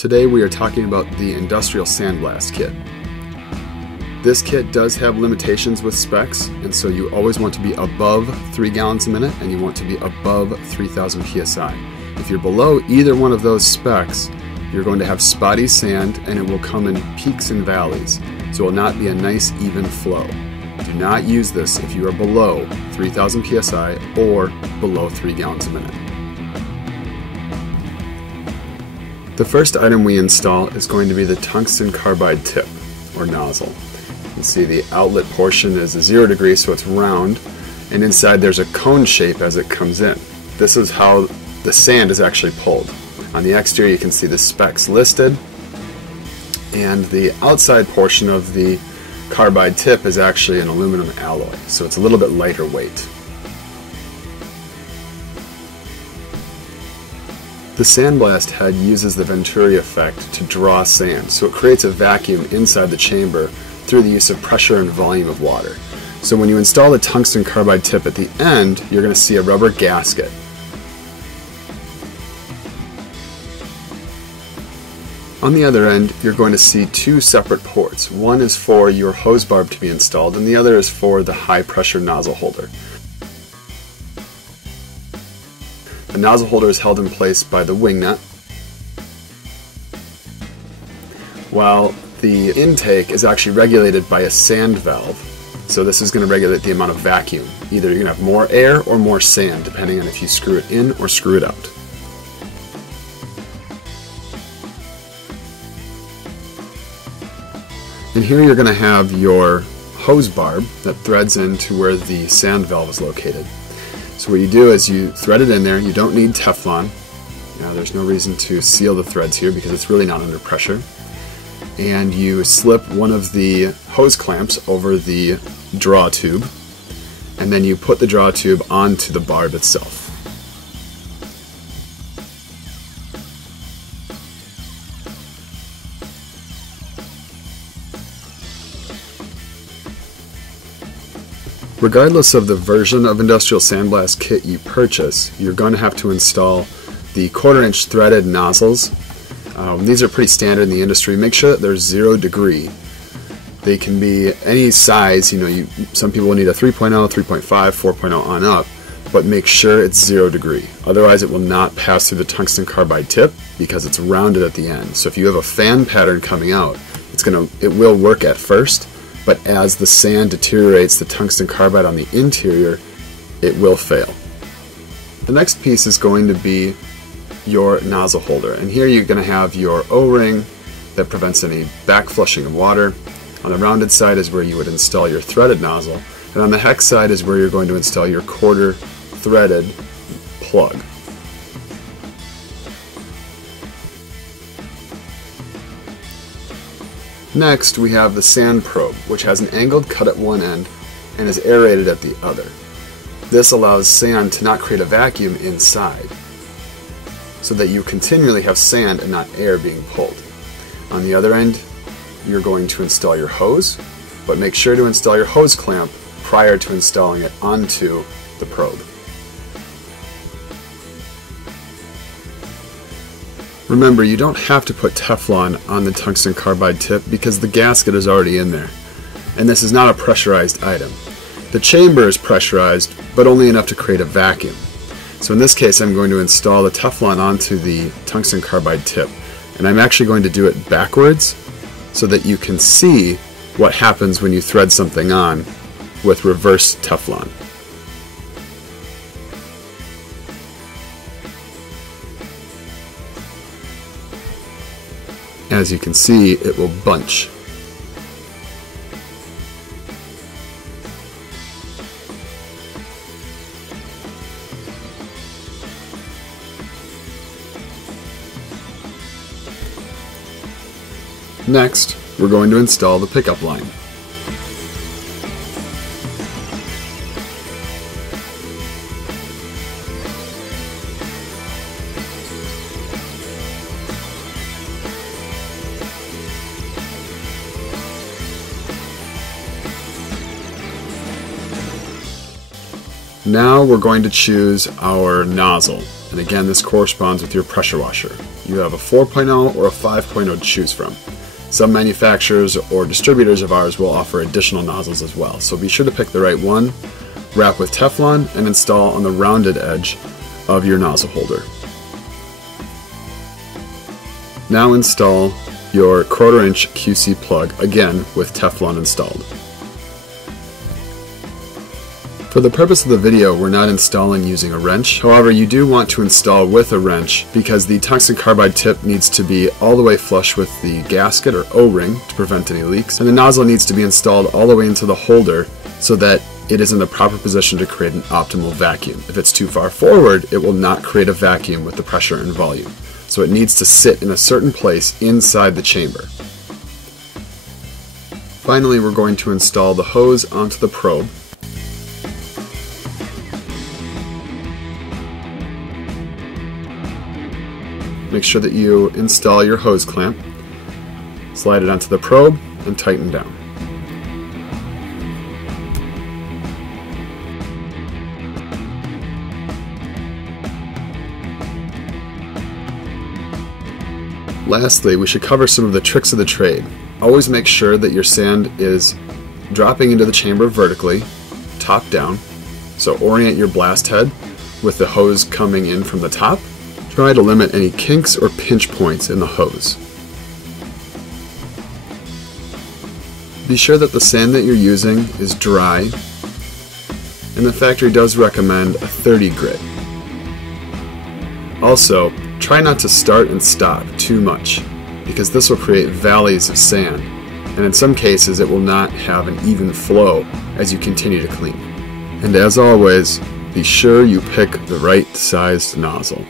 Today we are talking about the industrial Sandblast kit. This kit does have limitations with specs, and so you always want to be above 3 gallons a minute and you want to be above 3000 psi. If you're below either one of those specs, you're going to have spotty sand and it will come in peaks and valleys, so it will not be a nice even flow. Do not use this if you are below 3000 psi or below 3 gallons a minute. The first item we install is going to be the Tungsten Carbide Tip, or nozzle. You can see the outlet portion is 0 degrees, so it's round, and inside there's a cone shape as it comes in. This is how the sand is actually pulled. On the exterior you can see the specs listed, and the outside portion of the carbide tip is actually an aluminum alloy, so it's a little bit lighter weight. The Sandblast head uses the Venturi effect to draw sand, so it creates a vacuum inside the chamber through the use of pressure and volume of water. So when you install the tungsten carbide tip at the end, you're going to see a rubber gasket. On the other end, you're going to see 2 separate ports. One is for your hose barb to be installed, and the other is for the high pressure nozzle holder. The nozzle holder is held in place by the wing nut, while the intake is actually regulated by a sand valve. So this is going to regulate the amount of vacuum. Either you're going to have more air or more sand, depending on if you screw it in or screw it out. And here you're going to have your hose barb that threads into where the sand valve is located. So what you do is you thread it in there. You don't need Teflon. There's no reason to seal the threads here because it's really not under pressure. And you slip one of the hose clamps over the draw tube, and then you put the draw tube onto the barb itself. Regardless of the version of industrial Sandblast kit you purchase, you're going to have to install the 1/4-inch threaded nozzles. These are pretty standard in the industry. Make sure that they're 0 degree. They can be any size. Some people will need a 3.0, 3.5, 4.0 on up, but make sure it's 0 degree. Otherwise it will not pass through the tungsten carbide tip because it's rounded at the end. So if you have a fan pattern coming out, it will work at first, but as the sand deteriorates the tungsten carbide on the interior, it will fail. The next piece is going to be your nozzle holder, and here you're going to have your O-ring that prevents any back flushing of water. On the rounded side is where you would install your threaded nozzle, and on the hex side is where you're going to install your 1/4 threaded plug. Next, we have the sand probe, which has an angled cut at one end and is aerated at the other. This allows sand to not create a vacuum inside, so that you continually have sand and not air being pulled. On the other end, you're going to install your hose, but make sure to install your hose clamp prior to installing it onto the probe. Remember, you don't have to put Teflon on the tungsten carbide tip because the gasket is already in there. And this is not a pressurized item. The chamber is pressurized, but only enough to create a vacuum. So in this case, I'm going to install the Teflon onto the tungsten carbide tip. And I'm actually going to do it backwards so that you can see what happens when you thread something on with reverse Teflon. As you can see, it will bunch. Next, we're going to install the pickup line. Now we're going to choose our nozzle, and again this corresponds with your pressure washer. you have a 4.0 or a 5.0 to choose from. Some manufacturers or distributors of ours will offer additional nozzles as well, so be sure to pick the right one, wrap with Teflon, and install on the rounded edge of your nozzle holder. Now install your 1/4 inch QC plug, again with Teflon installed. For the purpose of the video, we're not installing using a wrench. However, you do want to install with a wrench because the tungsten carbide tip needs to be all the way flush with the gasket or O-ring to prevent any leaks, and the nozzle needs to be installed all the way into the holder so that it is in the proper position to create an optimal vacuum. If it's too far forward, it will not create a vacuum with the pressure and volume. So it needs to sit in a certain place inside the chamber. Finally, we're going to install the hose onto the probe. Make sure that you install your hose clamp, slide it onto the probe, and tighten down. Lastly, we should cover some of the tricks of the trade. Always make sure that your sand is dropping into the chamber vertically, top down, so orient your blast head with the hose coming in from the top. Try to limit any kinks or pinch points in the hose. Be sure that the sand that you're using is dry, and the factory does recommend a 30 grit. Also, try not to start and stop too much, because this will create valleys of sand, and in some cases it will not have an even flow as you continue to clean. And as always, be sure you pick the right sized nozzle.